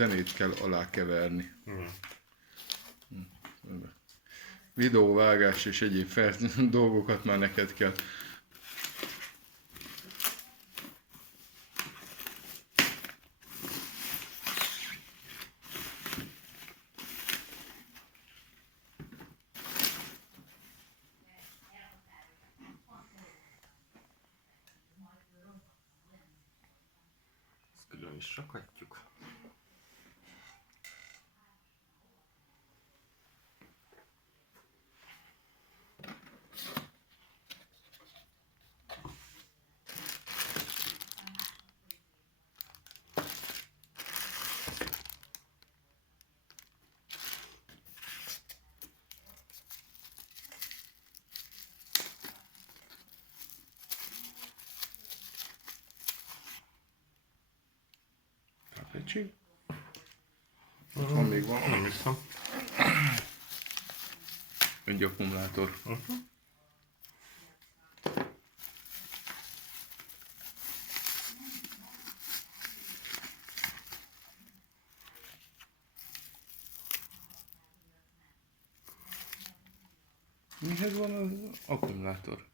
zenét kell alákeverni. Hmm. Videóvágás és egyéb dolgokat már neked kell. Ezt külön is rakhatjuk. Tapecsi? Van még van. Nem hiszem. Egy akkumulátor. Mihez van az akkumulátor?